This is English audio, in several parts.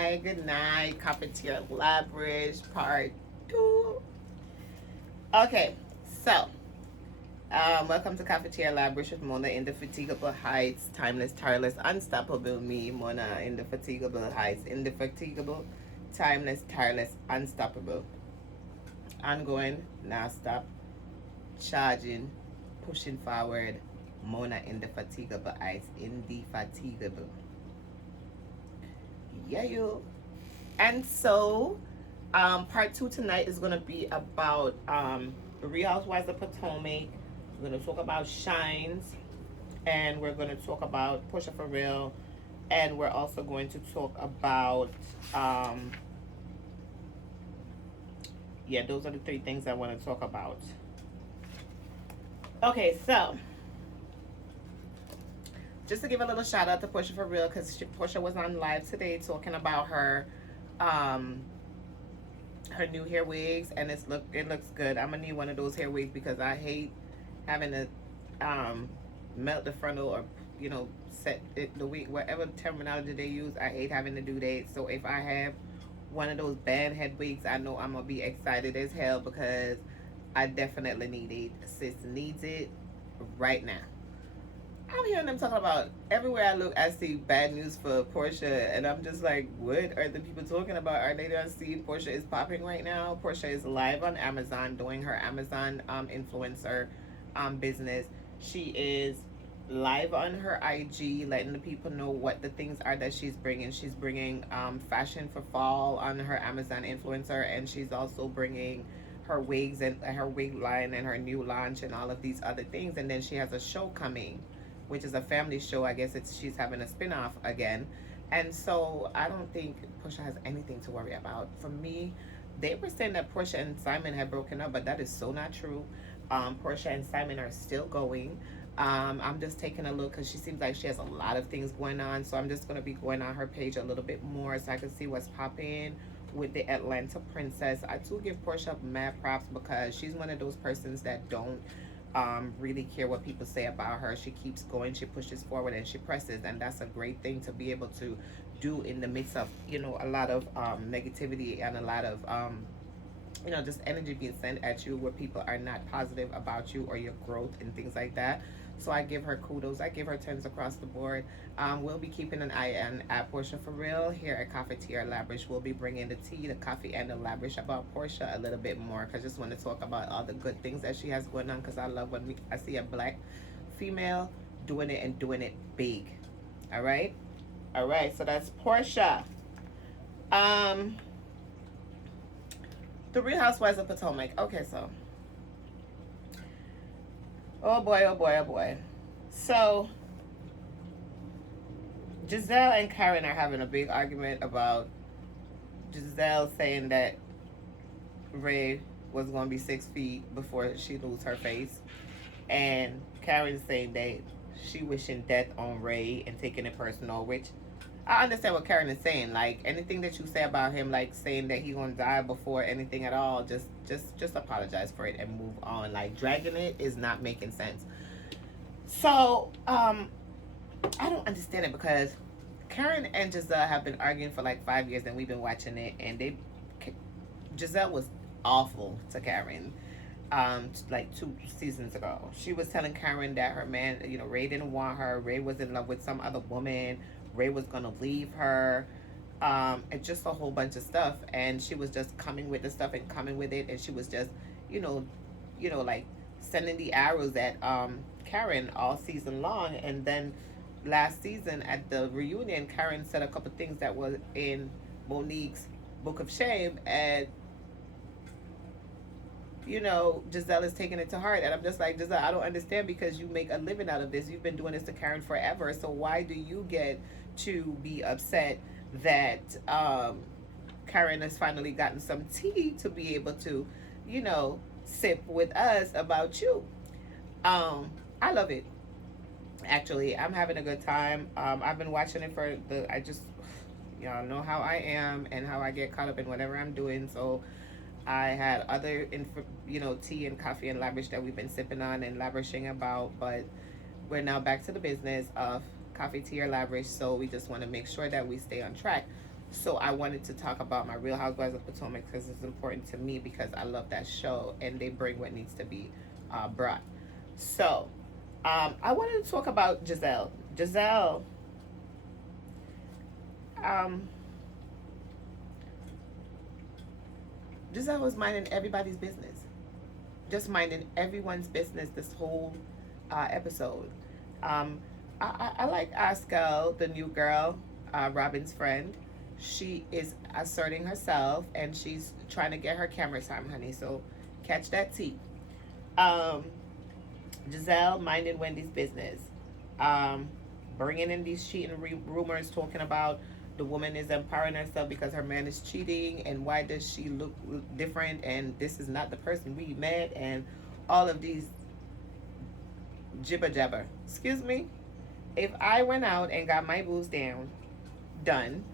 Good night. Cafeteria Labrish, part 2. Okay, so, welcome to Cafeteria Labrish with Mona. Indefatigable Heights, timeless, tireless, unstoppable me. Mona, indefatigable heights, indefatigable, timeless, tireless, unstoppable. Ongoing, now stop, charging, pushing forward. Mona, indefatigable heights, indefatigable. Yeah, you. And so, part 2 tonight is going to be about Real Housewives of Potomac. We're going to talk about Shynes, and we're going to talk about Porsha for Real, and we're also going to talk about, yeah, those are the 3 things I want to talk about. Okay, so just to give a little shout out to Porsha for Real, because Porsha was on live today talking about her her new hair wigs, and it looks good. I'm gonna need one of those hair wigs because I hate having to melt the frontal or set it, the wig, whatever terminology they use. I hate having to do that. So if I have one of those band head wigs, I know I'm gonna be excited as hell because I definitely need it. Sis needs it right now. I'm hearing them talking about everywhere I look, I see bad news for Porsha, and I'm just like, what are the people talking about? Are they not seeing Porsha is popping right now? Porsha is live on Amazon doing her Amazon influencer business. She is live on her IG, letting the people know what the things are that she's bringing. She's bringing fashion for fall on her Amazon influencer, and she's also bringing her wigs and her wig line and her new launch and all of these other things. And then she has a show coming, which is a family show. I guess she's having a spin-off again. And so I don't think Porsha has anything to worry about. For me, they were saying that Porsha and Simon had broken up, but that is so not true. Porsha and Simon are still going. I'm just taking a look because she seems like she has a lot of things going on. So I'm just going to be going on her page a little bit more so I can see what's popping with the Atlanta Princess. I do give Porsha mad props because she's one of those persons that don't really care what people say about her. She keeps going, she pushes forward, and she presses, and that's a great thing to be able to do in the midst of a lot of negativity and a lot of just energy being sent at you where people are not positive about you or your growth and things like that. So I give her kudos. I give her tens across the board. We'll be keeping an eye on at Porsha for Real here at Cafeteria Labrish. We'll be bringing the tea, the coffee, and the Labrish about Porsha a little bit more because I just want to talk about all the good things that she has going on because I love when I see a black female doing it and doing it big. All right? All right, so that's Porsha. The Real Housewives of Potomac. Okay, so oh boy, oh boy, oh boy. So, Gizelle and Karen are having a big argument about Gizelle saying that Ray was going to be 6 feet before she lose her face. And Karen saying that she wishing death on Ray and taking it personal, which I understand what Karen is saying. Like, anything that you say about him, like saying that he's going to die before anything at all, just apologize for it and move on. Like, dragging it is not making sense. So, I don't understand it because Karen and Gizelle have been arguing for like 5 years and we've been watching it, and Gizelle was awful to Karen. Like 2 seasons ago, she was telling Karen that her man, Ray didn't want her. Ray was in love with some other woman. Ray was gonna leave her, and just a whole bunch of stuff. And she was just coming with the stuff and coming with it, and she was just, like sending the arrows at Karen all season long. And then last season at the reunion, Karen said a couple things that was in Monique's book of shame, and Gizelle is taking it to heart. And I'm just like, Gizelle, I don't understand because you make a living out of this. You've been doing this to Karen forever. So why do you get to be upset that Karen has finally gotten some tea to be able to, sip with us about you? I love it. Actually, I'm having a good time. I've been watching it y'all know how I am and how I get caught up in whatever I'm doing. So I had other, tea and coffee and Labrish that we've been sipping on and labrishing about, but we're now back to the business of Cafeteria Labrish, so we just want to make sure that we stay on track. So I wanted to talk about my Real Housewives of Potomac because it's important to me because I love that show and they bring what needs to be brought. So I wanted to talk about Gizelle. Um, Gizelle was minding everybody's business, just minding everyone's business this whole episode. Um, I like Askell, the new girl, Robin's friend. She is asserting herself and she's trying to get her camera time, honey. So catch that tea. Um, Gizelle minding Wendy's business, um, bringing in these cheating rumors, talking about the woman is empowering herself because her man is cheating, and why does she look different? And this is not the person we met, and all of these jibber jabber. Excuse me. If I went out and got my boobs done, done.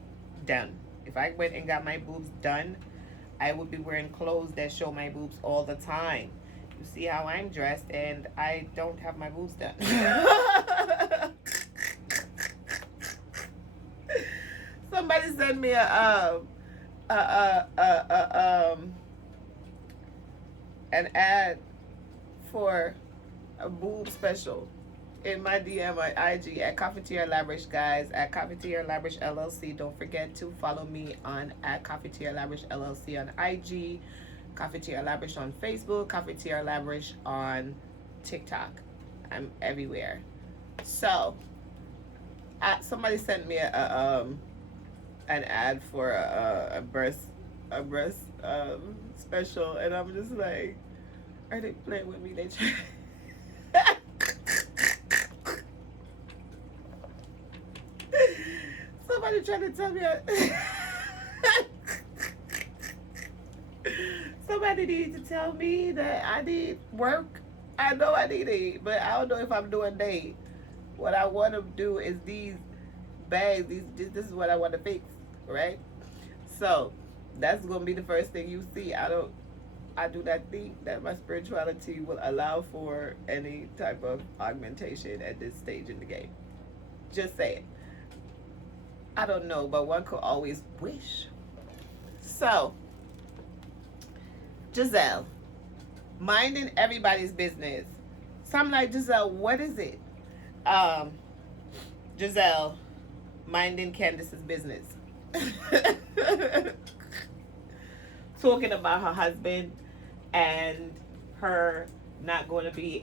If I went and got my boobs done, I would be wearing clothes that show my boobs all the time. You see how I'm dressed, and I don't have my boobs done. Somebody send me an ad for a boob special in my DM on IG at Cafeteria Labrish, guys, at Cafeteria Labrish LLC. Don't forget to follow me on at Cafeteria Labrish LLC on IG, Cafeteria Labrish on Facebook, Cafeteria Labrish on TikTok. I'm everywhere. So, somebody sent me an ad for a breast special, and I'm just like, are they playing with me? They try. Somebody trying to tell me. Somebody needs to tell me that I need work. I know I need to eat, but I don't know if I'm doing day. What I want to do is these bags. This is what I want to fix, right? So that's gonna be the first thing you see. I do not think that my spirituality will allow for any type of augmentation at this stage in the game. Just saying. I don't know, but one could always wish. So, Gizelle, minding everybody's business. So I'm like, Gizelle, what is it? Gizelle, minding Candace's business. Talking about her husband and her not going to be,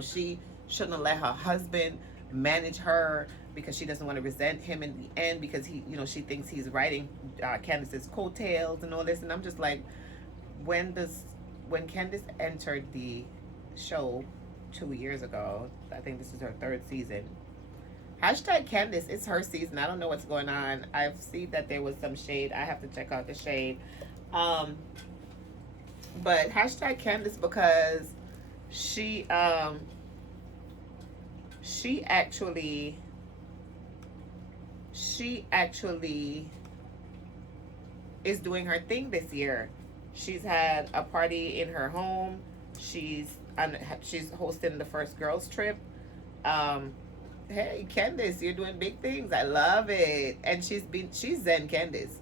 she shouldn't have let her husband manage her because she doesn't want to resent him in the end because she thinks he's riding Candace's coattails and all this. And I'm just like, when Candace entered the show 2 years ago, I think this is her third season. Hashtag Candace, it's her season. I don't know what's going on. I've seen that there was some shade. I have to check out the shade. But hashtag Candace because she actually is doing her thing this year. She's had a party in her home. She's hosting the first girls trip. Hey Candace, you're doing big things. I love it. And she's Zen Candace.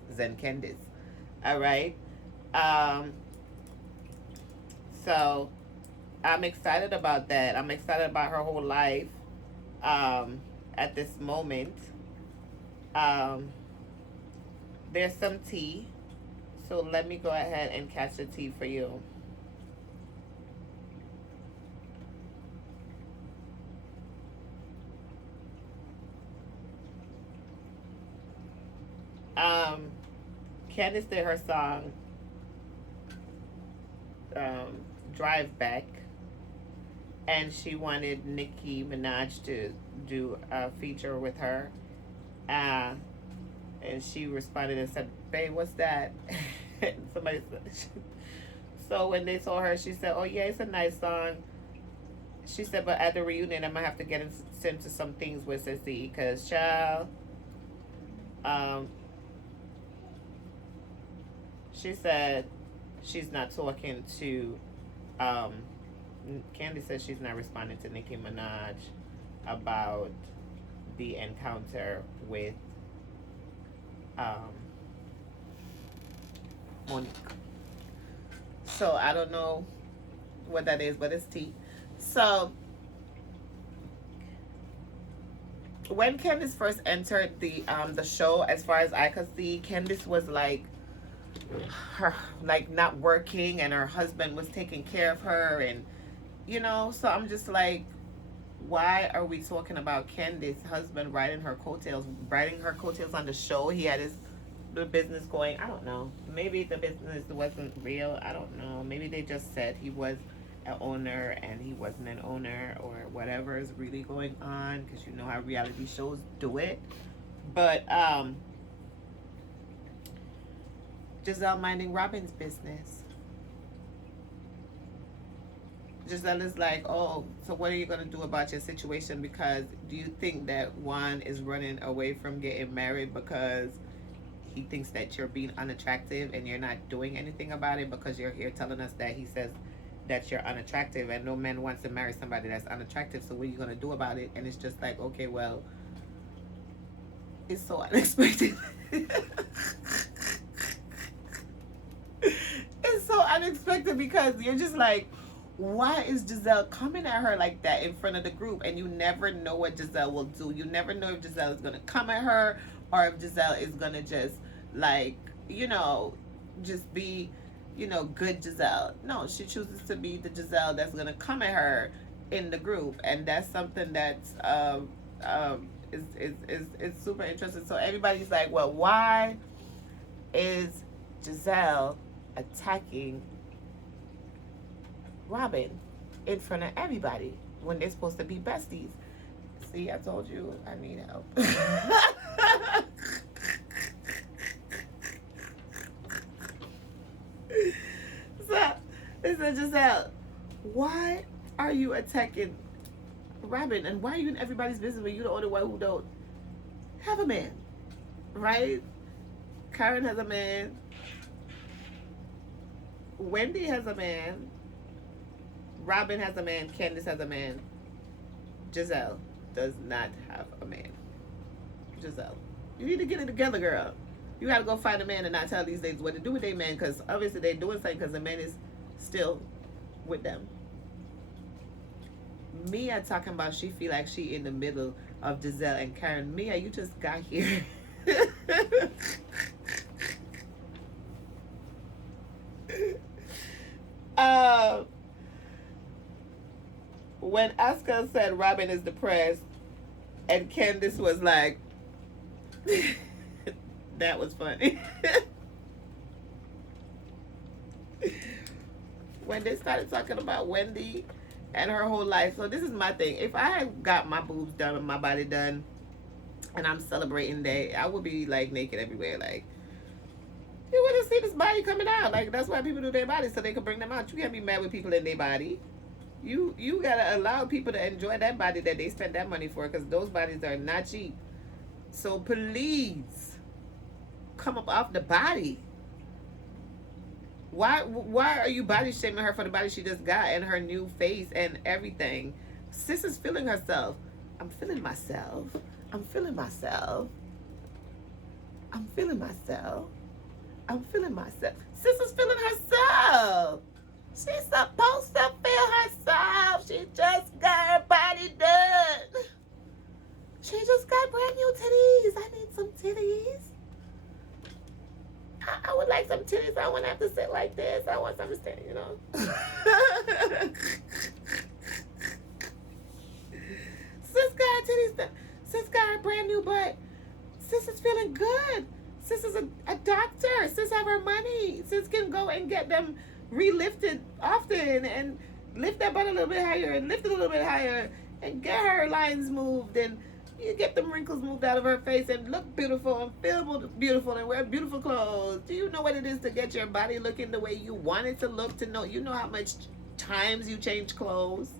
All right. So I'm excited about that. I'm excited about her whole life at this moment. There's some tea. So let me go ahead and catch the tea for you. Candace did her song Drive Back, and she wanted Nicki Minaj to do a feature with her. And she responded and said, "Babe, what's that?" Somebody said. So when they told her, she said, "Oh yeah, it's a nice song." She said, "But at the reunion, I'm gonna have to get into some things with Sissy, cause child." She said she's not talking to. Candy says she's not responding to Nicki Minaj about the encounter with um, Monique. So I don't know what that is, but it's tea. So when Candice first entered the show, as far as I could see, Candice was like her like not working, and her husband was taking care of her, and so I'm just like, why are we talking about Candice's husband riding her coattails on the show? He had the business going. I don't know. Maybe the business wasn't real. I don't know. Maybe they just said he was an owner and he wasn't an owner, or whatever is really going on, because you know how reality shows do it. But Gizelle minding Robin's business. Gizelle is like, oh, so what are you going to do about your situation? Because do you think that Juan is running away from getting married because he thinks that you're being unattractive and you're not doing anything about it, because you're here telling us that he says that you're unattractive and no man wants to marry somebody that's unattractive, so what are you going to do about it? And it's just like, okay, well, it's so unexpected. It's so unexpected because you're just like, why is Gizelle coming at her like that in front of the group? And you never know what Gizelle will do. You never know if Gizelle is going to come at her, or if Gizelle is going to just, like, just be, good Gizelle. No, she chooses to be the Gizelle that's going to come at her in the group. And that's something that's is super interesting. So everybody's like, well, why is Gizelle attacking Robin in front of everybody when they're supposed to be besties? See, I told you I need help. So, listen, Gizelle, why are you attacking Robin? And why are you in everybody's business when you're the only one who don't have a man? Right? Karen has a man. Wendy has a man. Robin has a man. Candice has a man. Gizelle does not have a man. Gizelle, you need to get it together, girl. You gotta go find a man and not tell these ladies what to do with their man, because obviously they're doing something because the man is still with them. Mia talking about she feel like she in the middle of Gizelle and Karen. Mia, you just got here. When Asuka said Robin is depressed, and Candice was like, that was funny. When they started talking about Wendy and her whole life. So this is my thing. If I had got my boobs done and my body done, and I'm celebrating that, I would be like naked everywhere. Like, you wouldn't see this body coming out. Like, that's why people do their bodies, so they can bring them out. You can't be mad with people in their body. You gotta allow people to enjoy that body that they spend that money for, because those bodies are not cheap. So please come up off the body. Why are you body shaming her for the body she just got and her new face and everything? Sis is feeling herself. I'm feeling myself. I'm feeling myself. I'm feeling myself. I'm feeling myself. Sis is feeling herself. She's supposed to feel herself. She just got her body done. She just got brand new titties. I need some titties. I would like some titties. I wouldn't have to sit like this. I want some to stand, Sis got her titties done. Sis got her brand new butt. Sis is feeling good. Sis is a doctor. Sis have her money. Sis can go and get them relifted often and lift that butt a little bit higher and lift it a little bit higher and get her lines moved, and you get them wrinkles moved out of her face and look beautiful and feel beautiful and wear beautiful clothes. Do you know what it is to get your body looking the way you want it to look? To know, you know how much times you change clothes?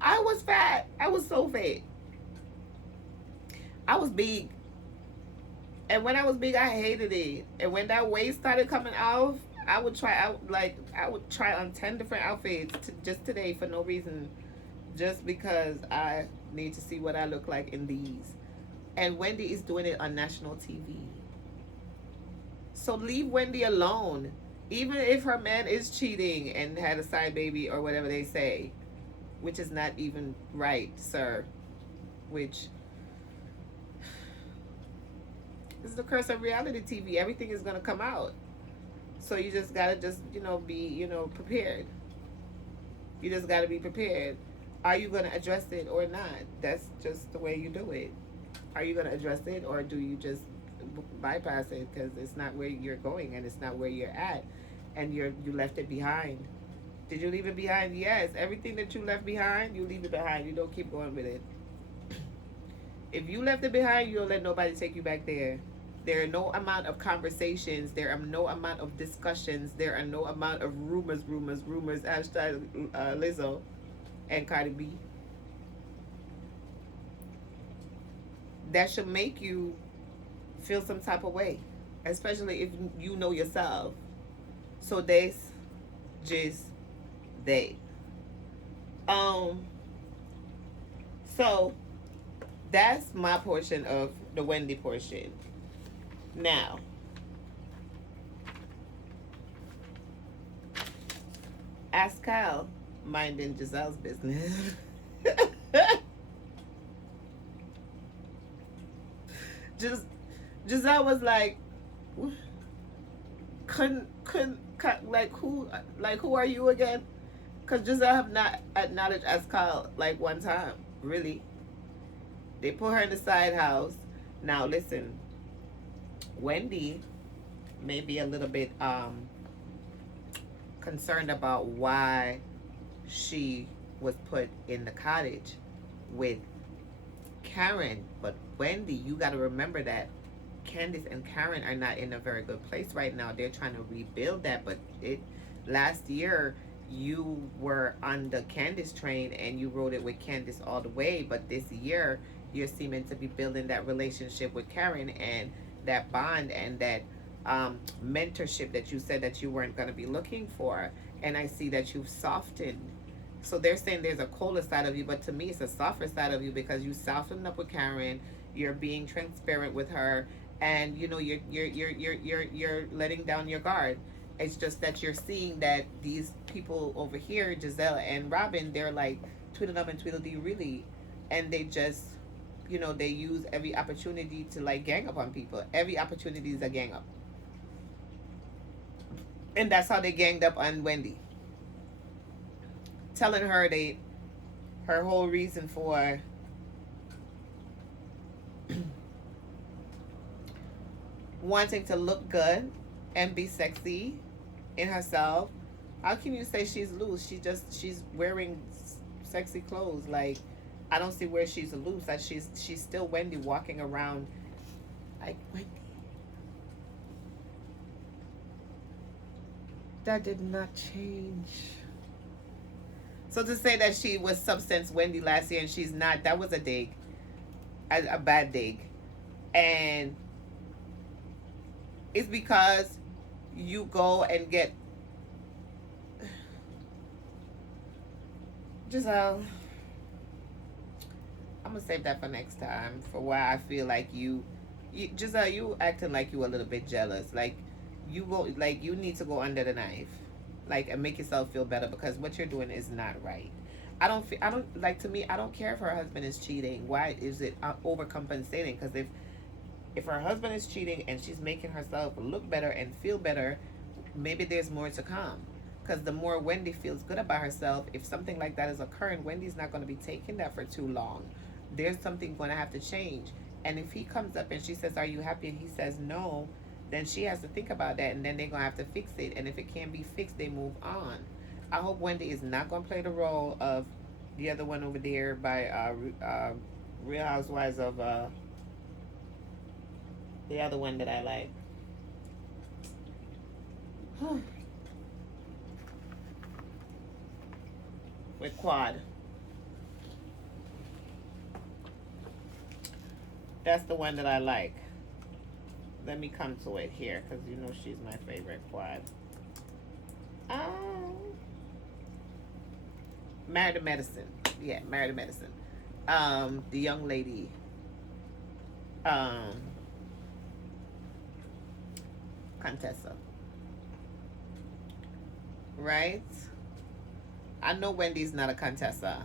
I was fat. I was so fat. I was big. And when I was big, I hated it. And when that waist started coming off, I would try on 10 different outfits just today for no reason. just because I need to see what I look like in these. And Wendy is doing it on national TV. So leave Wendy alone. Even if her man is cheating and had a side baby or whatever they say, which is not even right, sir. Which is the curse of reality TV. Everything is gonna come out. So you just gotta be, prepared. You just gotta be prepared. Are you gonna address it or not? That's just the way you do it. Are you gonna address it, or do you just bypass it because it's not where you're going and it's not where you're at, and you left it behind? Did you leave it behind? Yes. Everything that you left behind, you leave it behind. You don't keep going with it. If you left it behind, you don't let nobody take you back there. There are no amount of conversations. There are no amount of discussions. There are no amount of rumors. Hashtag Lizzo and Cardi B. That should make you feel some type of way, especially if you know yourself. So this, just they. So that's my portion of the Wendy portion. Now, ask Kyle, minding Gizelle's business. Gizelle was like, couldn't like who are you again? Because Gizelle have not acknowledged as Kyle like one time, really. They put her in the side house. Now listen, Wendy may be a little bit concerned about why she was put in the cottage with Karen, but Wendy, you got to remember that Candace and Karen are not in a very good place right now. They're trying to rebuild that, but last year you were on the Candace train and you rode it with Candace all the way, but this year you're seeming to be building that relationship with Karen and that bond and that mentorship that you said that you weren't going to be looking for. And I see that you've softened. So they're saying there's a colder side of you, but to me it's a softer side of you because you softened up with Karen. You're being transparent with her, and you're letting down your guard. It's just that you're seeing that these people over here, Gizelle and Robin, they're like Tweedledum and Tweedledee really, and they just they use every opportunity to like gang up on people. Every opportunity is a gang up, and that's how they ganged up on Wendy, telling her her whole reason for wanting to look good and be sexy in herself. How can you say she's loose? She's wearing sexy clothes. Like, I don't see where she's loose. Like, she's still Wendy walking around like Wendy. That did not change. So to say that she was substance Wendy last year and she's not, that was a dig. A bad dig. And it's because you go and get Gizelle. I'm gonna save that for next time. For why I feel like you Gizelle, you acting like you a little bit jealous. Like you need to go under the knife, like, and make yourself feel better because what you're doing is not right. I don't like, to me, I don't care if her husband is cheating. Why is it overcompensating? Because if her husband is cheating and she's making herself look better and feel better, maybe there's more to come. Because the more Wendy feels good about herself, if something like that is occurring, Wendy's not going to be taking that for too long. There's something going to have to change. And if he comes up and she says, "Are you happy?" and he says no, then she has to think about that, and then they're going to have to fix it. And if it can't be fixed, they move on. I hope Wendy is not going to play the role of the other one over there by Real Housewives of the other one that I like. With Quad. That's the one that I like. Let me come to it here, because you know she's my favorite Quad. Married to Medicine. Yeah, Married to Medicine. The young lady, um, Contessa, right? I know Wendy's not a Contessa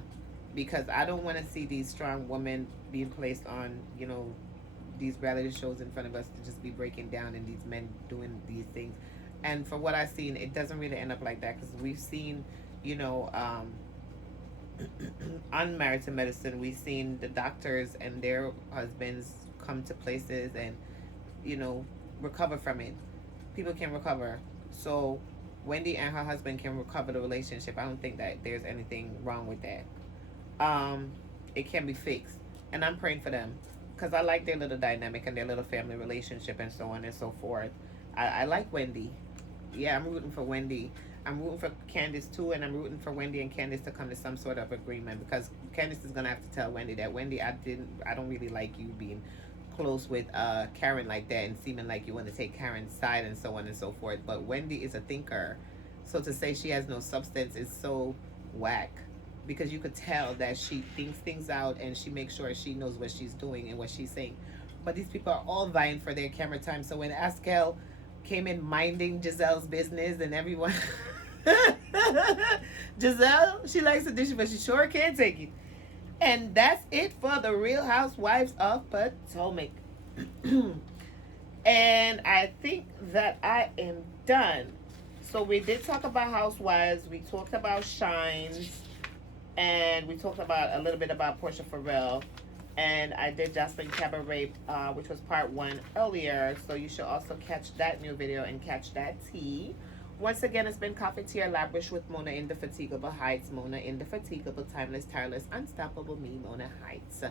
because I don't want to see these strong women being placed on, these reality shows in front of us to just be breaking down and these men doing these things. And for what I've seen, it doesn't really end up like that because we've seen, you know, unmarried to medicine, we've seen the doctors and their husbands come to places and, you know, recover from it. People can recover. So Wendy and her husband can recover the relationship. I don't think that there's anything wrong with that. It can be fixed. And I'm praying for them because I like their little dynamic and their little family relationship and so on and so forth. I like Wendy. Yeah, I'm rooting for Wendy. I'm rooting for Candace too, and I'm rooting for Wendy and Candace to come to some sort of agreement because Candace is gonna have to tell Wendy that Wendy, I don't really like you being close with Karen like that and seeming like you want to take Karen's side and so on and so forth. But Wendy is a thinker, so to say she has no substance is so whack because you could tell that she thinks things out and she makes sure she knows what she's doing and what she's saying. But these people are all vying for their camera time. So when Askel came in minding Gizelle's business and everyone Gizelle, she likes the dishes, but she sure can't take it. And that's it for the Real Housewives of Potomac. And I think that I am done. So we did talk about housewives. We talked about Shynes, and we talked about a little bit about Porsha Farrell. And I did Jocelyn Cabaret, which was part 1 earlier. So you should also catch that new video and catch that tea. Once again, it's been Cafetiere Labrish with Mona Indefatigable Heights. Mona Indefatigable, timeless, tireless, unstoppable me, Mona Heights.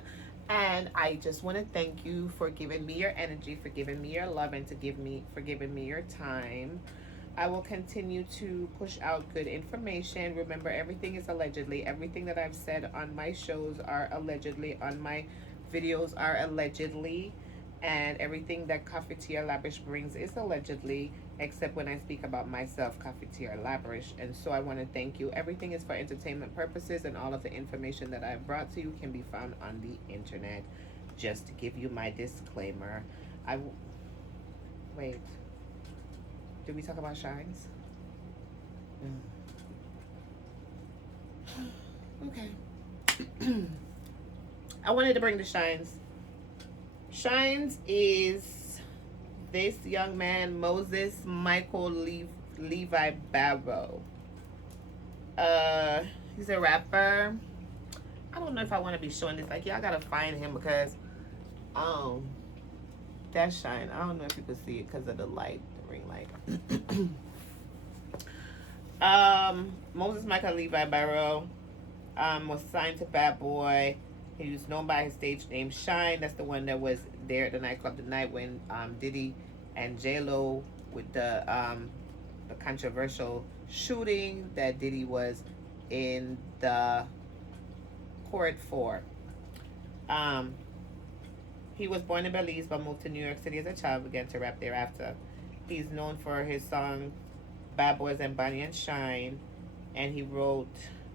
And I just want to thank you for giving me your energy, for giving me your love, and for giving me your time. I will continue to push out good information. Remember, everything is allegedly. Everything that I've said on my shows are allegedly, on my videos are allegedly. And everything that Cafetiere Labrish brings is allegedly, except when I speak about myself, Cafetiere Labrish. And so I want to thank you. Everything is for entertainment purposes, and all of the information that I've brought to you can be found on the internet. Just to give you my disclaimer. Wait. Did we talk about Shynes? Okay. I wanted to bring the Shynes. Shynes is this young man, Moses Michael Levi Barrow. He's a rapper. I don't know if I want to be showing this. Like, y'all gotta find him because, that's Shyne. I don't know if you can see it because of the light, the ring light. Moses Michael Levi Barrow was signed to Bad Boy. He was known by his stage name Shyne. That's the one that was there at the nightclub the night when Diddy and J-Lo with the controversial shooting that Diddy was in the court for. He was born in Belize but moved to New York City as a child, began to rap thereafter. He's known for his song Bad Boys and Bonnie and Shyne, and he wrote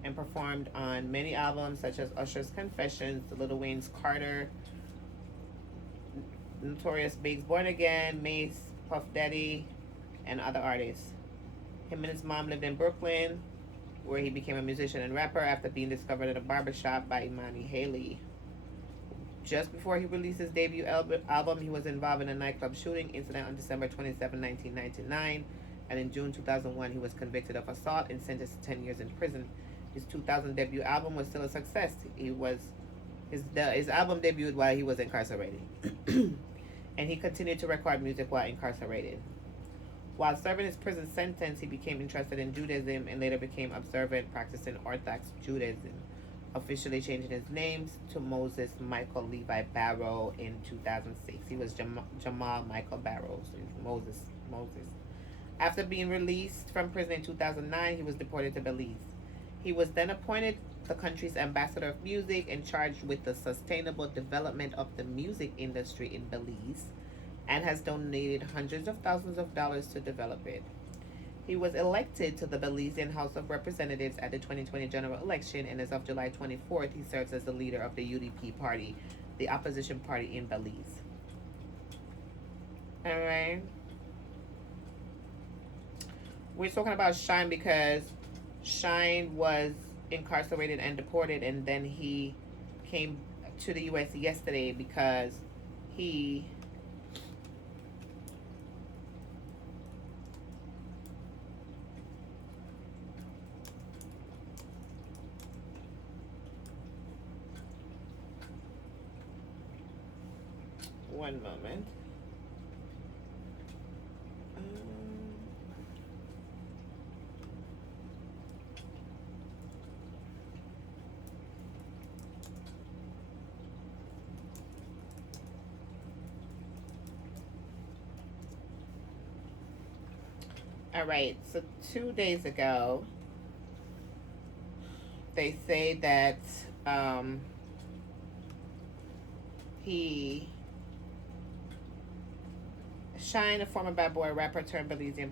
and performed on many albums such as Usher's Confessions, Lil Wayne's Carter, Notorious Big's Born Again, Mace, Puff Daddy, and other artists. Him and his mom lived in Brooklyn, where he became a musician and rapper after being discovered at a barbershop by Imani Haley. Just before he released his debut album, he was involved in a nightclub shooting incident on December 27, 1999, and in June 2001, he was convicted of assault and sentenced to 10 years in prison. His 2000 debut album was still a success. His album debuted while he was incarcerated. And he continued to record music while incarcerated. While serving his prison sentence, he became interested in Judaism and later became observant, practicing Orthodox Judaism, officially changing his name to Moses Michael Levi Barrow in 2006. He was Jamal Michael Barrows, Moses. After being released from prison in 2009, he was deported to Belize. He was then appointed the country's ambassador of music and charged with the sustainable development of the music industry in Belize, and has donated hundreds of thousands of dollars to develop it. He was elected to the Belizean House of Representatives at the 2020 general election, and as of July 24th, he serves as the leader of the UDP party, the opposition party in Belize. All right. We're talking about Shyne because Shyne was incarcerated and deported, and then he came to the U.S. yesterday because he one moment. All right, so 2 days ago, they say that he Shyne, a former bad boy rapper turned Belizean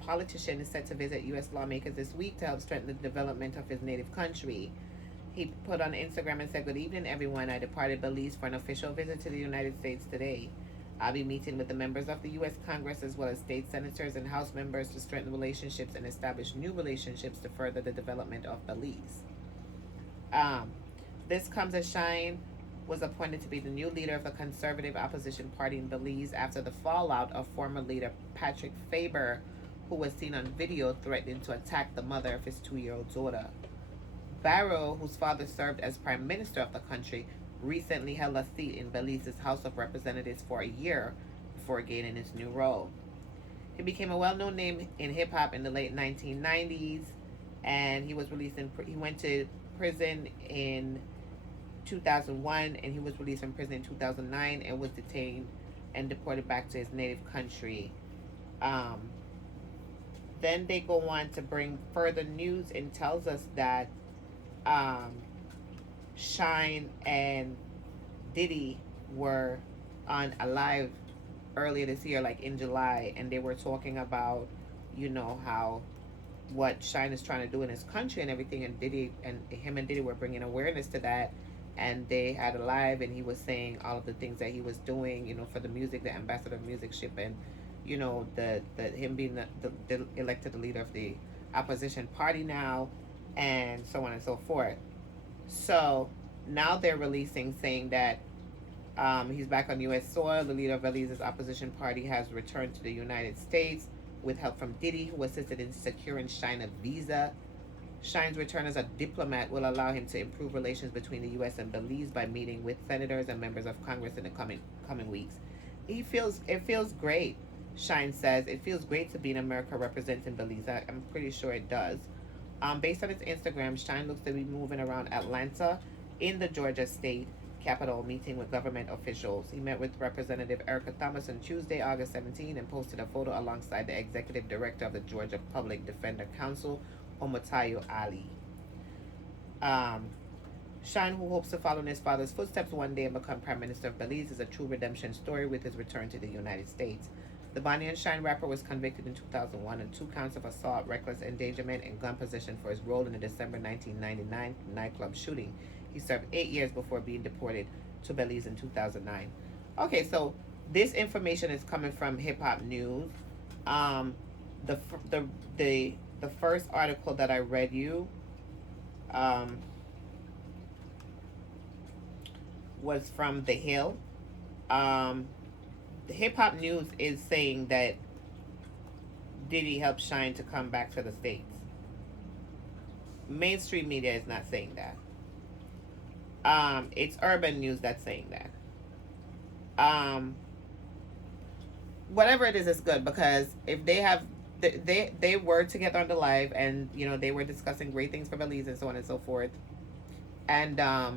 politician, is set to visit U.S. lawmakers this week to help strengthen the development of his native country. He put on Instagram and said, "Good evening, everyone. I departed Belize for an official visit to the United States today. I'll be meeting with the members of the U.S. Congress as well as state senators and House members to strengthen relationships and establish new relationships to further the development of Belize." This comes as Shyne was appointed to be the new leader of the conservative opposition party in Belize after the fallout of former leader Patrick Faber, who was seen on video threatening to attack the mother of his 2-year-old daughter. Barrow, whose father served as prime minister of the country, recently held a seat in Belize's House of Representatives for a year before gaining his new role. He became a well-known name in hip-hop in the late 1990s, and he went to prison in 2001, and he was released from prison in 2009 and was detained and deported back to his native country. Then they go on to bring further news and tells us that Shyne and Diddy were on a live earlier this year, like in July, and they were talking about, how what Shyne is trying to do in his country and everything, and him and Diddy were bringing awareness to that, and they had a live, and he was saying all of the things that he was doing, for the music, the ambassador of music ship, and the him being the elected the leader of the opposition party now, and so on and so forth. So now they're releasing saying that he's back on U.S. soil. The leader of Belize's opposition party has returned to the United States with help from Diddy, who assisted in securing Shyne a visa. Shyne's return as a diplomat will allow him to improve relations between the U.S. and Belize by meeting with senators and members of Congress in the coming weeks. It feels great, Shyne says. It feels great to be in America representing Belize. I'm pretty sure it does. Based on its Instagram, Shyne looks to be moving around Atlanta in the Georgia state capital, meeting with government officials. He met with Representative Erica Thomas on Tuesday, August 17, and posted a photo alongside the executive director of the Georgia Public Defender Council, Omotayo Ali. Shyne, who hopes to follow in his father's footsteps one day and become Prime Minister of Belize, is a true redemption story with his return to the United States. The Bonnie and Shyne rapper was convicted in 2001 on 2 counts of assault, reckless endangerment, and gun possession for his role in the December 1999 nightclub shooting. He served 8 years before being deported to Belize in 2009. Okay, so this information is coming from Hip Hop News. The first article that I read you was from The Hill. The Hip Hop News is saying that Diddy helped Shyne to come back to the States. Mainstream media is not saying that. It's Urban News that's saying that. Whatever it is, it's good, because if they have, they were together on the live, and they were discussing great things for Belize and so on and so forth, and that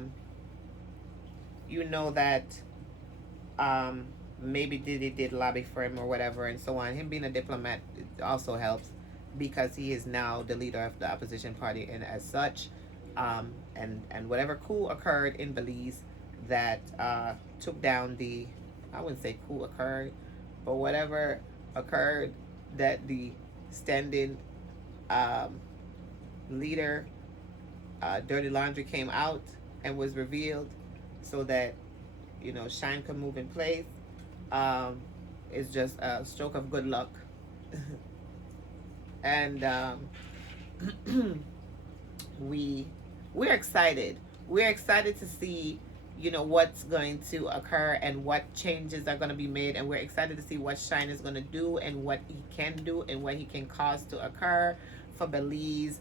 maybe Diddy did lobby for him or whatever and so on. Him being a diplomat also helps, because he is now the leader of the opposition party, and as such, and whatever coup occurred in Belize that took down the, I wouldn't say coup occurred, but whatever occurred that the standing leader, Dirty Laundry came out and was revealed so that, Shyne could move in place. Um, it's just a stroke of good luck. And we we're excited. We're excited to see, what's going to occur and what changes are going to be made, and we're excited to see what Shyne is going to do and what he can do and what he can cause to occur for Belize.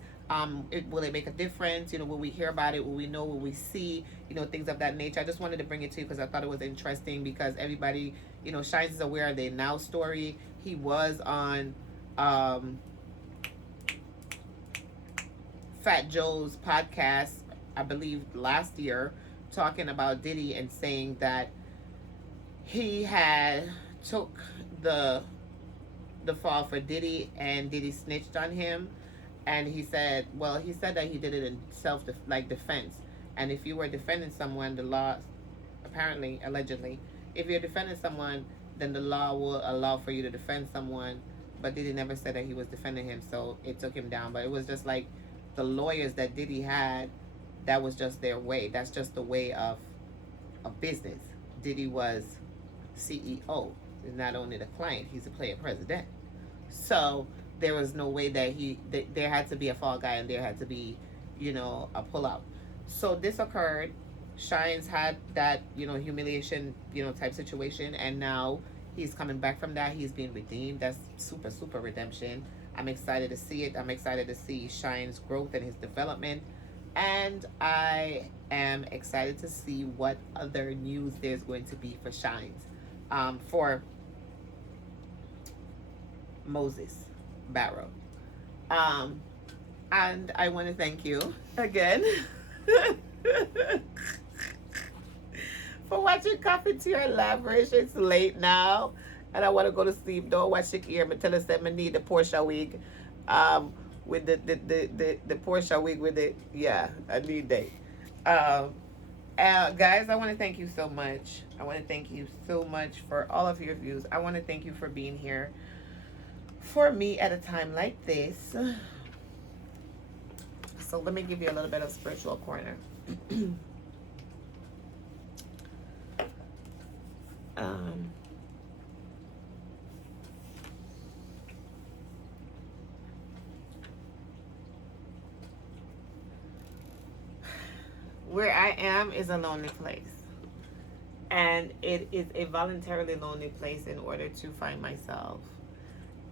Will it make a difference? Will we hear about it? Will we know? Will we see? Things of that nature. I just wanted to bring it to you because I thought it was interesting because everybody, Shyne is aware of the Now story. He was on Fat Joe's podcast, I believe last year, talking about Diddy and saying that he had took the fall for Diddy and Diddy snitched on him, and he said that he did it in defense, and if you were defending someone, the law, apparently, allegedly, if you're defending someone, then the law will allow for you to defend someone, but Diddy never said that he was defending him, so it took him down. But it was just like the lawyers that Diddy had, that was just their way. That's just the way of business. Diddy was CEO. He's not only the client, he's a player president. So there was no way that there had to be a fall guy and there had to be, a pullout. So this occurred. Shynes had that, humiliation, type situation, and now he's coming back from that. He's being redeemed. That's super, super redemption. I'm excited to see it. I'm excited to see Shyne's growth and his development. And I am excited to see what other news there's going to be for Shynes. For Moses Barrow. And I want to thank you again for watching Coffee Tea or Labrish. It's late now, and I want to go to sleep. Don't watch your ear. Matilda said I need the Porsha wig, with the Porsha wig with it. Yeah, I need that. Guys, I want to thank you so much. I want to thank you so much for all of your views. I want to thank you for being here for me at a time like this. So let me give you a little bit of spiritual corner. Where I am is a lonely place. And it is a voluntarily lonely place in order to find myself.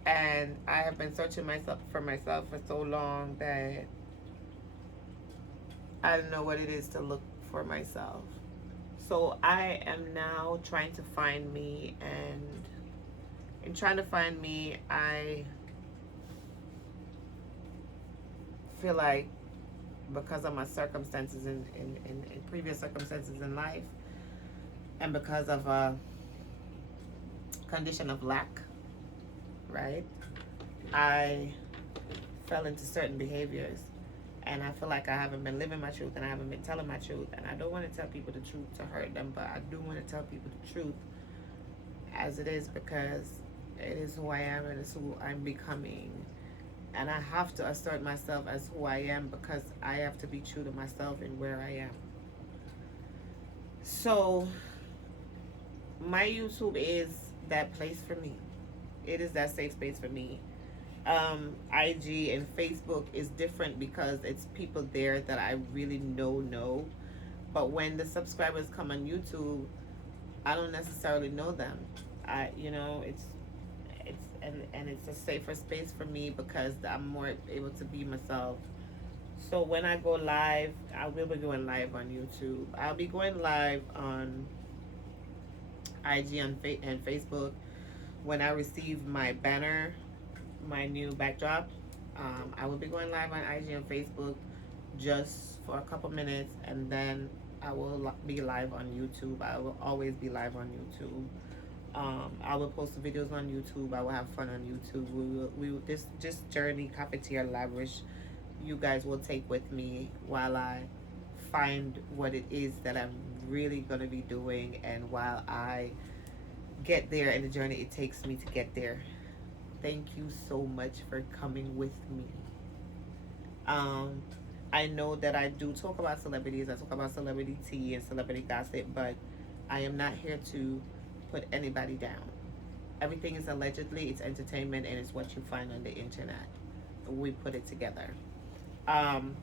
And I have been searching for myself for so long that I don't know what it is to look for myself. So I am now trying to find me, and in trying to find me, I feel like because of my circumstances in previous circumstances in life, and because of a condition of lack, right, I fell into certain behaviors, and I feel like I haven't been living my truth and I haven't been telling my truth, and I don't want to tell people the truth to hurt them, but I do want to tell people the truth as it is, because it is who I am and it's who I'm becoming, and I have to assert myself as who I am because I have to be true to myself and where I am. So my YouTube is that place for me. It is that safe space for me. IG and Facebook is different because it's people there that I really know. But when the subscribers come on YouTube, I don't necessarily know them. It's a safer space for me because I'm more able to be myself. So when I go live, I will be going live on YouTube. I'll be going live on IG and Facebook when I receive my banner, my new backdrop. I will be going live on IG and Facebook just for a couple minutes, and then I will be live on YouTube. I will always be live on YouTube. I will post videos on YouTube. I will have fun on YouTube. We will this journey, Cafetiere Labrish, you guys will take with me while I find what it is that I'm really gonna be doing, and while I get there in the journey it takes me to get there. thank you so much for coming with me. I know that I do talk about celebrities. I talk about celebrity tea and celebrity gossip, but I am not here to put anybody down. Everything is allegedly, it's entertainment, and it's what you find on the internet. We put it together. Um,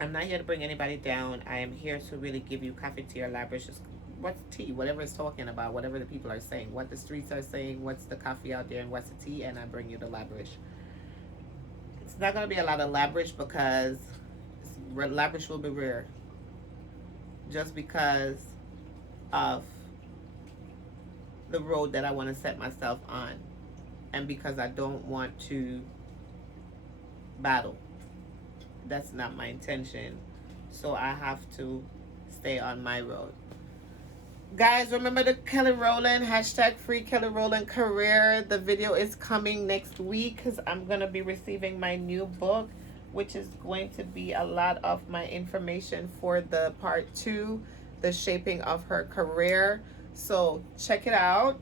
I'm not here to bring anybody down. I am here to really give you coffee, tea, or Labrish. What's tea? Whatever it's talking about, whatever the people are saying, what the streets are saying, what's the coffee out there, and what's the tea, and I bring you the Labrish. It's not going to be a lot of Labrish because Labrish will be rare. Just because of the road that I want to set myself on. And because I don't want to battle. That's not my intention. So I have to stay on my road. Guys, remember the Kelly Rowland, hashtag free Kelly Rowland career. The video is coming next week because I'm going to be receiving my new book, which is going to be a lot of my information for the part 2, the shaping of her career. So check it out.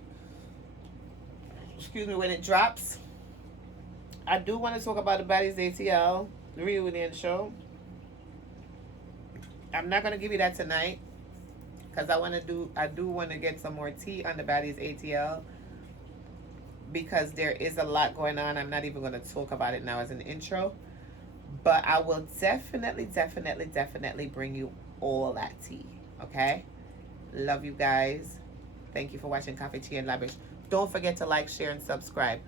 Excuse me, when it drops. I do want to talk about the Baddies ATL reunion show. I'm not going to give you that tonight because I do want to get some more tea on the Baddies ATL because there is a lot going on. I'm not even going to talk about it now as an intro, but I will definitely bring you all that tea. Okay? Love you guys. Thank you for watching Coffee, Tea, and Labrish. Don't forget to like, share, and subscribe.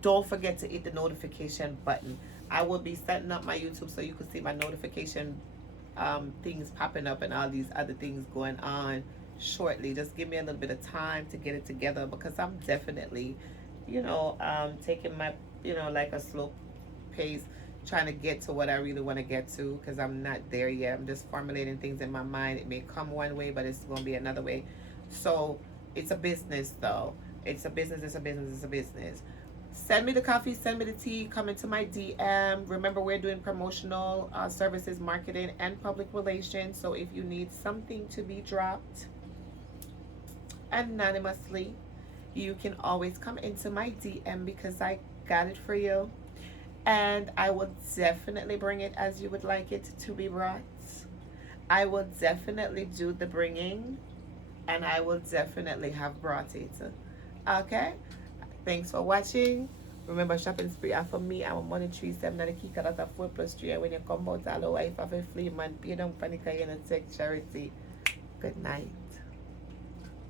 Don't forget to hit the notification button. I will be setting up my YouTube so you can see my notification things popping up and all these other things going on shortly. Just give me a little bit of time to get it together because I'm definitely, taking my, like a slow pace, trying to get to what I really want to get to because I'm not there yet. I'm just formulating things in my mind. It may come one way, but it's going to be another way. So it's a business, though. It's a business. Send me the coffee, send me the tea, come into my DM. Remember, we're doing promotional services, marketing, and public relations. So if you need something to be dropped anonymously, you can always come into my DM because I got it for you. And I will definitely bring it as you would like it to be brought. I will definitely do the bringing, and I will definitely have brought it. Okay? Thanks for watching. Remember, shopping spree are for me. I'm a money tree, 7 at the key cut out of 4 plus 3. And when you come out, all the wife of a flea man, pay down panic and take charity. Good night.